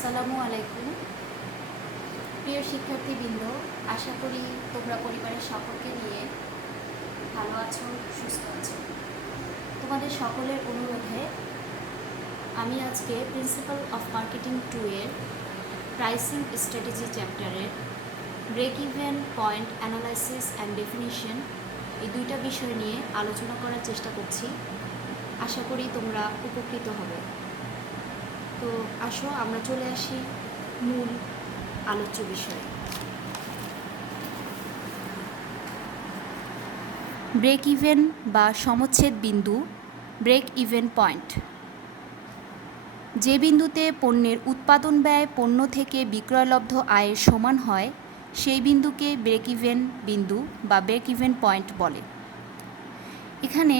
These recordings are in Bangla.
আসসালামু আলাইকুম। প্রিয় শিক্ষার্থীবৃন্দ, আশা করি তোমরা পরিবারের সকলকে নিয়ে ভালো আছো, সুস্থ আছো। তোমাদের সকলের অনুরোধে আমি আজকে প্রিন্সিপাল অফ মার্কেটিং 2 এর প্রাইসিং স্ট্র্যাটেজি চ্যাপ্টারের break even point analysis and definition এই দুইটা বিষয় নিয়ে আলোচনা করার চেষ্টা করছি। আশা করি তোমরা উপকৃত হবে। তো আসো আমরা চলে আসি মূল আলোচ্য বিষয়। ব্রেক ইভেন বা সমচ্ছেদ বিন্দু, ব্রেক ইভেন পয়েন্ট। যে বিন্দুতে পণ্যের উৎপাদন ব্যয় পণ্য থেকে বিক্রয়লব্ধ আয়ের সমান হয় সেই বিন্দুকে ব্রেক ইভেন বিন্দু বা ব্রেক ইভেন পয়েন্ট বলে। এখানে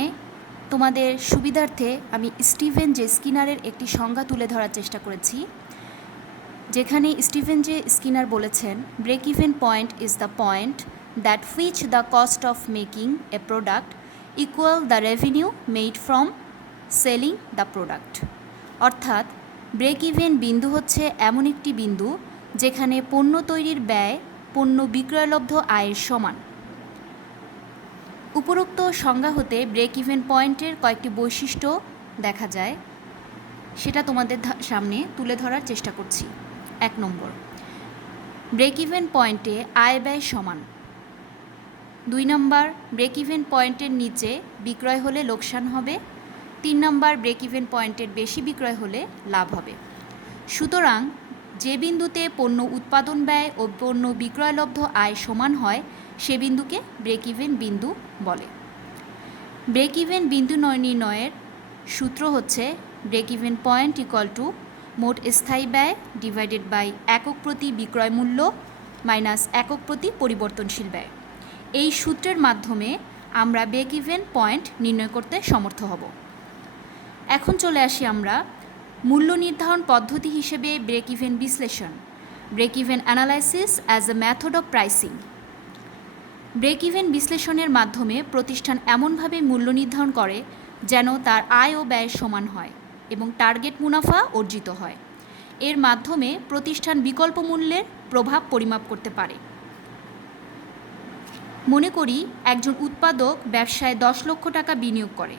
তোমাদের সুবিধার্থে আমি স্টিভেন জে স্কিনারের একটি সংজ্ঞা তুলে ধরার চেষ্টা করেছি, যেখানে স্টিভেন জে স্কিনার বলেছেন, break even point is the point that which the cost of making a product equal the revenue made from selling the product. অর্থাৎ ব্রেক ইভেন বিন্দু হচ্ছে এমন একটি বিন্দু যেখানে পণ্য তৈরির ব্যয় পণ্য বিক্রয়লব্ধ আয়ের সমান। উপরোক্ত সংজ্ঞা হতে ব্রেক ইভেন পয়েন্টের কয়েকটি বৈশিষ্ট্য দেখা যায়, সেটা তোমাদের সামনে তুলে ধরার চেষ্টা করছি। 1 নম্বর, ব্রেক ইভেন পয়েন্টে আয় ব্যয় সমান। 2 নম্বর, ব্রেক ইভেন পয়েন্টের নিচে বিক্রয় হলে লোকসান হবে। 3 নম্বর, ব্রেক ইভেন পয়েন্টের বেশি বিক্রয় হলে লাভ হবে। সুতরাং যে বিন্দুতে পণ্য উৎপাদন ব্যয় ও পণ্য বিক্রয়লব্ধ আয় সমান হয় সে বিন্দুকে ব্রেক ইভেন বিন্দু বলে। ব্রেক ইভেন বিন্দু নির্ণয়ের সূত্র হচ্ছে break even point equal to মোট স্থায়ী ব্যয় ডিভাইডেড বাই একক প্রতি বিক্রয় মূল্য মাইনাস একক প্রতি পরিবর্তনশীল ব্যয়। এই সূত্রের মাধ্যমে আমরা ব্রেক ইভেন পয়েন্ট নির্ণয় করতে সমর্থ হব। এখন চলে আসি আমরা মূল্য নির্ধারণ পদ্ধতি হিসেবে ব্রেক ইভেন বিশ্লেষণ, break even analysis as a method of pricing. Break even বিশ্লেষণের মাধ্যমে প্রতিষ্ঠান এমনভাবে মূল্য নির্ধারণ করে যেন তার আয় ও ব্যয় সমান হয় এবং টার্গেট মুনাফা অর্জিত হয়। এর মাধ্যমে প্রতিষ্ঠান বিকল্প মূল্যের প্রভাব পরিমাপ করতে পারে। মনে করি একজন উৎপাদক ব্যবসায় 10 লক্ষ টাকা বিনিয়োগ করে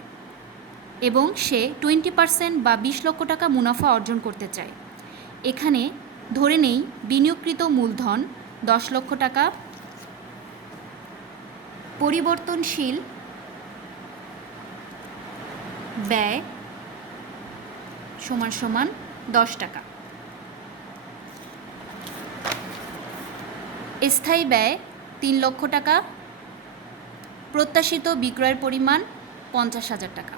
এবং সে 20% বা 20 লক্ষ টাকা মুনাফা অর্জন করতে চায়। এখানে ধরে নেই বিনিয়োগকৃত মূলধন 10 লক্ষ টাকা, পরিবর্তনশীল ব্যয় সমান সমান 10 টাকা, স্থায়ী ব্যয় 3 লক্ষ টাকা, প্রত্যাশিত বিক্রয়ের পরিমাণ 50,000 টাকা।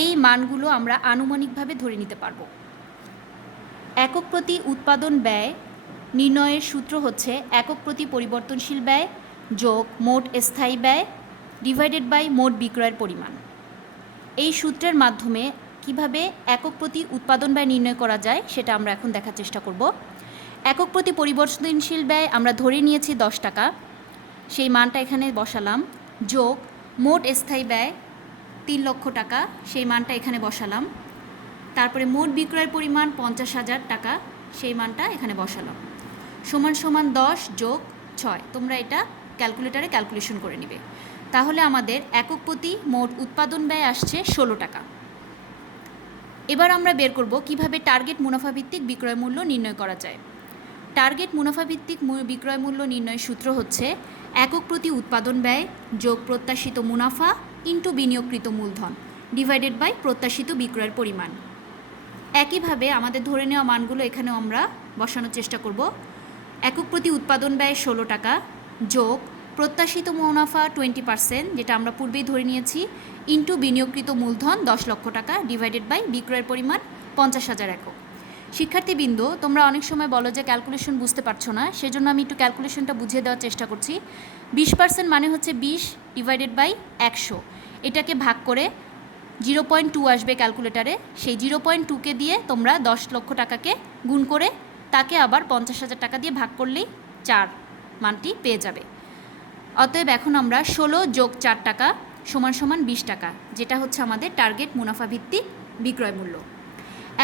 এই মানগুলো আমরা আনুমানিকভাবে ধরে নিতে পারব। একক প্রতি উৎপাদন ব্যয় নির্ণয়ের সূত্র হচ্ছে একক প্রতি পরিবর্তনশীল ব্যয় যোগ মোট স্থায়ী ব্যয় ডিভাইডেড বাই মোট বিক্রয়ের পরিমাণ। এই সূত্রের মাধ্যমে কিভাবে একক প্রতি উৎপাদন ব্যয় নির্ণয় করা যায় সেটা আমরা এখন দেখার চেষ্টা করব। একক প্রতি পরিবর্তনশীল ব্যয় আমরা ধরে নিয়েছি 10 টাকা, সেই মানটা এখানে বসালাম, যোগ মোট স্থায়ী ব্যয় 3 লক্ষ টাকা, সেই মানটা এখানে বসালাম, তারপরে মোট বিক্রয়ের পরিমাণ 50,000 টাকা, সেই মানটা এখানে বসালাম, সমান সমান 10 যোগ 6। তোমরা এটা ক্যালকুলেটারে ক্যালকুলেশন করে নেবে। তাহলে আমাদের একক প্রতি মোট উৎপাদন ব্যয় আসছে 16 টাকা। এবার আমরা বের করব কিভাবে টার্গেট মুনাফাভিত্তিক বিক্রয় মূল্য নির্ণয় করা যায়। টার্গেট মুনাফাভিত্তিক বিক্রয় মূল্য নির্ণয়ের সূত্র হচ্ছে একক প্রতি উৎপাদন ব্যয় যোগ প্রত্যাশিত মুনাফা ইন্টু বিনিয়োগকৃত মূলধন ডিভাইডেড বাই প্রত্যাশিত বিক্রয়ের পরিমাণ। একইভাবে আমাদের ধরে নেওয়া মানগুলো এখানেও আমরা বসানোর চেষ্টা করব। একক প্রতি উৎপাদন ব্যয় 16 টাকা যোগ প্রত্যাশিত মুনাফা 20%, যেটা আমরা পূর্বেই ধরে নিয়েছি, ইন্টু বিনিয়োগকৃত মূলধন 10 লক্ষ টাকা ডিভাইডেড বাই বিক্রয়ের পরিমাণ 50,000 একক। শিক্ষার্থীবৃন্দ, তোমরা অনেক সময় বলো যে ক্যালকুলেশন বুঝতে পারছো না, সেজন্য আমি একটু ক্যালকুলেশনটা বুঝিয়ে দেওয়ার চেষ্টা করছি। 20% মানে হচ্ছে 20 ডিভাইডেড বাই 100, এটাকে ভাগ করে 0.2 আসবে ক্যালকুলেটারে। সেই 0.2কে দিয়ে তোমরা 10 লক্ষ টাকাকে গুণ করে তাকে আবার 50,000 টাকা দিয়ে ভাগ করলেই 4 মানটি পেয়ে যাবে। অতএব এখন আমরা 16 যোগ 4 টাকা সমান সমান 20 টাকা, যেটা হচ্ছে আমাদের টার্গেট মুনাফা ভিত্তিক বিক্রয় মূল্য।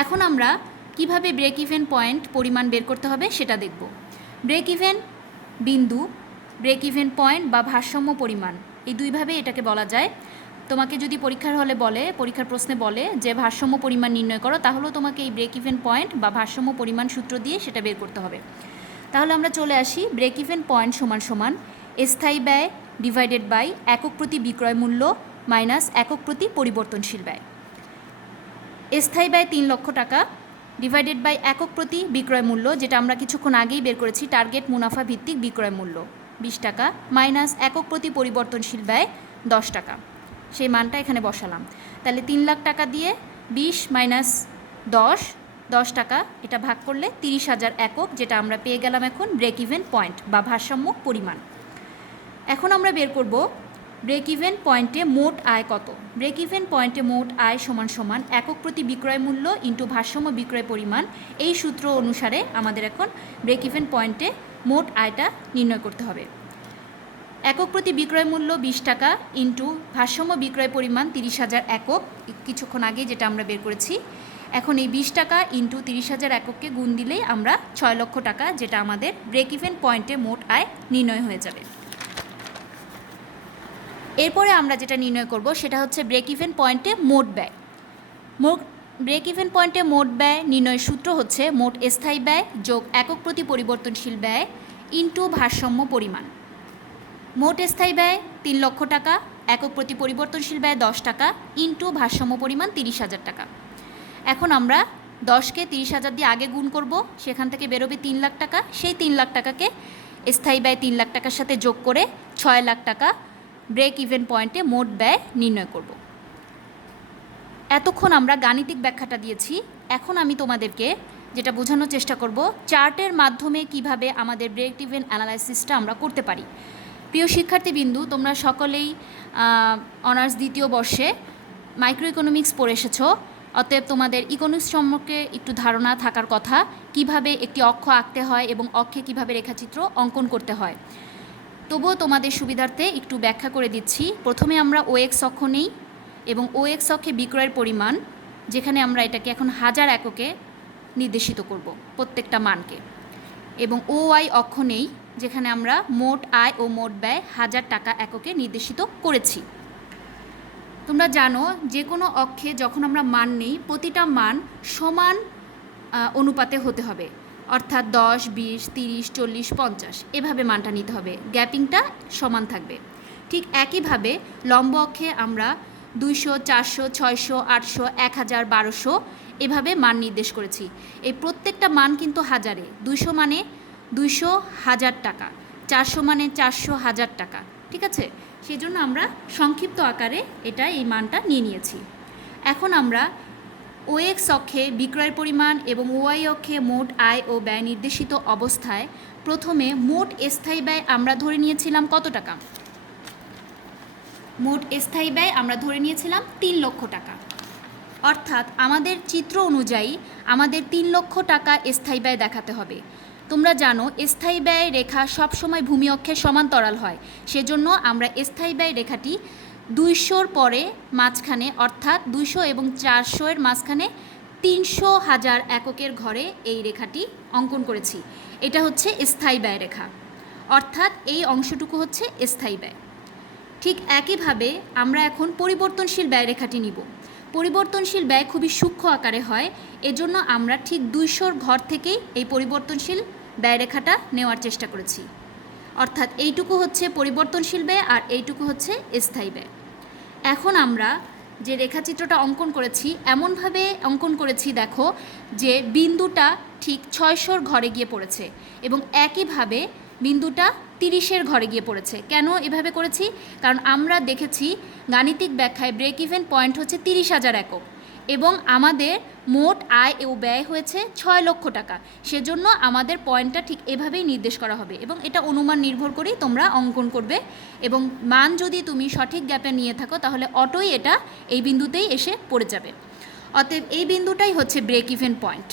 এখন আমরা কিভাবে ব্রেক ইভেন পয়েন্ট পরিমাণ বের করতে হবে সেটা দেখব। ব্রেক ইভেন বিন্দু, ব্রেক ইভেন পয়েন্ট বা ভারসাম্য পরিমাণ, এই দুইভাবে এটাকে বলা যায়। তোমাকে যদি পরীক্ষার হলে বলে, পরীক্ষার প্রশ্নে বলে যে ভারসাম্য পরিমাণ নির্ণয় করো, তাহলেও তোমাকে এই ব্রেক ইভেন পয়েন্ট বা ভারসাম্য পরিমাণ সূত্র দিয়ে সেটা বের করতে হবে। তাহলে আমরা চলে আসি, ব্রেক ইভেন পয়েন্ট সমান সমান স্থায়ী ব্যয় ডিভাইডেড বাই একক প্রতি বিক্রয় মূল্য মাইনাস একক প্রতি পরিবর্তনশীল ব্যয়। স্থায়ী ব্যয় 3 লক্ষ টাকা ডিভাইডেড বাই একক প্রতি বিক্রয় মূল্য, যেটা আমরা কিছুক্ষণ আগেই বের করেছি, টার্গেট মুনাফা ভিত্তিক বিক্রয় মূল্য 20 টাকা মাইনাস একক প্রতি পরিবর্তনশীল ব্যয় 10 টাকা। সেই মানটা এখানে বসালাম। তাহলে 3 লাখ টাকা দিয়ে 20 মাইনাস 10 টাকা, এটা ভাগ করলে 30,000 একক, যেটা আমরা পেয়ে গেলাম এখন ব্রেক ইভেন পয়েন্ট বা ভারসাম্য পরিমাণ। এখন আমরা বের করব ব্রেক ইভেন পয়েন্টে মোট আয় কত। ব্রেক ইভেন পয়েন্টে মোট আয় সমান সমান একক প্রতি বিক্রয় মূল্য ইন্টু ভারসাম্য বিক্রয় পরিমাণ। এই সূত্র অনুসারে আমাদের এখন ব্রেক ইভেন পয়েন্টে মোট আয়টা নির্ণয় করতে হবে। একক প্রতি বিক্রয় মূল্য 20 টাকা ইন্টু ভারসাম্য বিক্রয় পরিমাণ 30,000 একক, কিছুক্ষণ আগে যেটা আমরা বের করেছি। এখন এই 20 টাকা ইন্টু 30,000 একককে গুণ দিলেই আমরা 6 লক্ষ টাকা, যেটা আমাদের ব্রেক ইভেন পয়েন্টে মোট আয় নির্ণয় হয়ে যাবে। এরপরে আমরা যেটা নির্ণয় করব সেটা হচ্ছে ব্রেক ইভেন পয়েন্টে মোট ব্যয়। ব্রেক ইভেন পয়েন্টে মোট ব্যয় নির্ণয়ের সূত্র হচ্ছে মোট স্থায়ী ব্যয় যোগ একক প্রতি পরিবর্তনশীল ব্যয় ইন্টু ভারসাম্য পরিমাণ। মোট স্থায়ী ব্যয় 3 লক্ষ টাকা, একক প্রতি পরিবর্তনশীল ব্যয় 10 টাকা ইন্টু ভারসাম্য পরিমাণ 30,000 টাকা। এখন আমরা 10কে 30,000 দিয়ে আগে গুণ করব, সেখান থেকে বেরোবে 3 লাখ টাকা। সেই 3 লাখ টাকাকে স্থায়ী ব্যয় 3 লাখ টাকার সাথে যোগ করে 6 লাখ টাকা ব্রেক ইভেন পয়েন্টে মোট ব্যয় নির্ণয় করব। এতক্ষণ আমরা গাণিতিক ব্যাখ্যাটা দিয়েছি। এখন আমি তোমাদেরকে যেটা বোঝানোর চেষ্টা করব, চার্টের মাধ্যমে কিভাবে আমাদের ব্রেক ইভেন অ্যানালাইসিসটা আমরা করতে পারি। প্রিয় শিক্ষার্থীবৃন্দু, তোমরা সকলেই অনার্স দ্বিতীয় বর্ষে মাইক্রো ইকোনমিক্স পড়ে এসেছো। অতএব তোমাদের ইকোনমিক্স সম্পর্কে একটু ধারণা থাকার কথা, কিভাবে একটি অক্ষ আঁকতে হয় এবং অক্ষে কিভাবে রেখাচিত্র অঙ্কন করতে হয়। তবুও তোমাদের সুবিধার্থে একটু ব্যাখ্যা করে দিচ্ছি। প্রথমে আমরা OX অক্ষ নেই এবং OX অক্ষে বিক্রয়ের পরিমাণ, যেখানে আমরা এটাকে এখন 1000 এককে নির্দেশিত করব প্রত্যেকটা মানকে, এবং OY অক্ষ নেই, যেখানে আমরা মোট আয় ও মোট ব্যয় 1000 টাকা এককে নির্দেশিত করেছি। তোমরা জানো যে কোনো অক্ষে যখন আমরা মান নেই, প্রতিটা মান সমান অনুপাতে হতে হবে, অর্থাৎ 10, 20, 30, 40, 50 এভাবে মানটা নিতে হবে, গ্যাপিংটা সমান থাকবে। ঠিক একইভাবে লম্ব অক্ষে আমরা 200, 400, 600, 800, 1000, 1200 এভাবে মান নির্দেশ করেছি। এই প্রত্যেকটা মান কিন্তু হাজারে, 200 মানে 200 1000 টাকা, 400 মানে 400 1000 টাকা, ঠিক আছে? সেই জন্য আমরা সংক্ষিপ্ত আকারে এই মানটা নিয়েছি। এখন আমরা OX অক্ষে বিক্রয়ের পরিমাণ এবং OY অক্ষে মোট আয় ও ব্যয় নির্দেশিত অবস্থায় প্রথমে মোট স্থায়ী ব্যয় আমরা ধরে নিয়েছিলাম কত টাকা? মোট স্থায়ী ব্যয় আমরা ধরে নিয়েছিলাম 3 লক্ষ টাকা। অর্থাৎ আমাদের চিত্র অনুযায়ী আমাদের 3 লক্ষ টাকা স্থায়ী ব্যয় দেখাতে হবে। তোমরা জানো স্থায়ী ব্যয় রেখা সবসময় ভূমি অক্ষের সমান্তরাল হয়, সেজন্য আমরা স্থায়ী ব্যয় রেখাটি 200-র পরে মাঝখানে, অর্থাৎ 200 এবং 400 এর মাঝখানে 300,000 এককের ঘরে এই রেখাটি অঙ্কন করেছি। এটা হচ্ছে স্থায়ী ব্যয় রেখা, অর্থাৎ এই অংশটুকু হচ্ছে স্থায়ী ব্যয়। ঠিক একইভাবে আমরা এখন পরিবর্তনশীল ব্যয় রেখাটি নিব। পরিবর্তনশীল ব্যয় খুবই সূক্ষ্ম আকারে হয়, এজন্য আমরা ঠিক 200-র ঘর থেকেই এই পরিবর্তনশীল ব্যয় রেখাটা নেওয়ার চেষ্টা করেছি। অর্থাৎ এইটুকু হচ্ছে পরিবর্তনশীল ব্যয় আর এইটুকু হচ্ছে স্থায়ী ব্যয়। এখন আমরা যে রেখাচিত্রটা অঙ্কন করেছি এমনভাবে অঙ্কন করেছি, দেখো যে বিন্দুটা ঠিক 600-র ঘরে গিয়ে পড়েছে এবং একইভাবে বিন্দুটা 30-এর ঘরে গিয়ে পড়েছে। কেন এভাবে করেছি? কারণ আমরা দেখেছি গাণিতিক ব্যাখ্যায় ব্রেক ইভেন পয়েন্ট হচ্ছে 30,000 একক এবং আমাদের মোট আয় ও ব্যয় হয়েছে 6 লক্ষ টাকা। সেজন্য আমাদের পয়েন্টটা ঠিক এভাবেই নির্দেশ করা হবে এবং এটা অনুমান নির্ভর করেই তোমরা অঙ্কন করবে, এবং মান যদি তুমি সঠিক গ্যাপে নিয়ে থাকো তাহলে অটোই এটা এই বিন্দুতেই এসে পড়ে যাবে। অতএব এই বিন্দুটাই হচ্ছে ব্রেক ইভেন পয়েন্ট।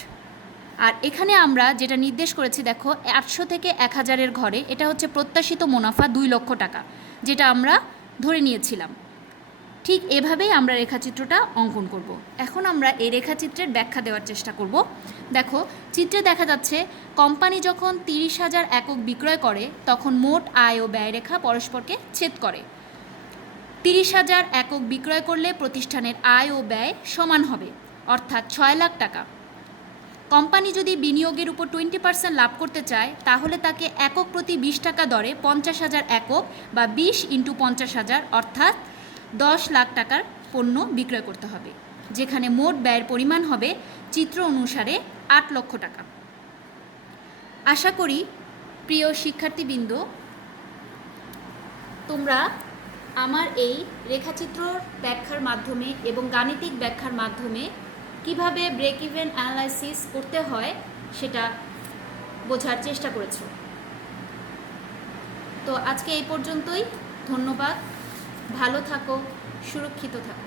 আর এখানে আমরা যেটা নির্দেশ করেছি, দেখো 800 থেকে 1000-এর ঘরে এটা হচ্ছে প্রত্যাশিত মুনাফা 2 লক্ষ টাকা, যেটা আমরা ধরে নিয়েছিলাম। ঠিক এভাবেই আমরা রেখাচিত্রটা অঙ্কন করব। এখন আমরা এই রেখাচিত্রের ব্যাখ্যা দেওয়ার চেষ্টা করব। দেখো, চিত্রে দেখা যাচ্ছে কোম্পানি যখন 30,000 একক বিক্রয় করে তখন মোট আয় ও ব্যয় রেখা পরস্পরকে ছেদ করে। 30,000 একক বিক্রয় করলে প্রতিষ্ঠানের আয় ও ব্যয় সমান হবে, অর্থাৎ 6 লাখ টাকা। কোম্পানি যদি বিনিয়োগের উপর 20% লাভ করতে চায় তাহলে তাকে একক প্রতি 20 টাকা দরে 50,000 একক বা 20 × 50,000 অর্থাৎ 10 লাখ টাকার পণ্য বিক্রয় করতে হবে, যেখানে মোট ব্যয়ের পরিমাণ হবে চিত্র অনুসারে 8 লক্ষ টাকা। আশা করি প্রিয় শিক্ষার্থীবৃন্দ, তোমরা আমার এই রেখাচিত্র ব্যাখ্যার মাধ্যমে এবং গাণিতিক ব্যাখ্যার মাধ্যমে কিভাবে ব্রেক ইভেন অ্যানালাইসিস করতে হয় সেটা বোঝার চেষ্টা করেছো। তো আজকে এই পর্যন্তই। ধন্যবাদ। ভালো থাকো, সুরক্ষিত থাকো।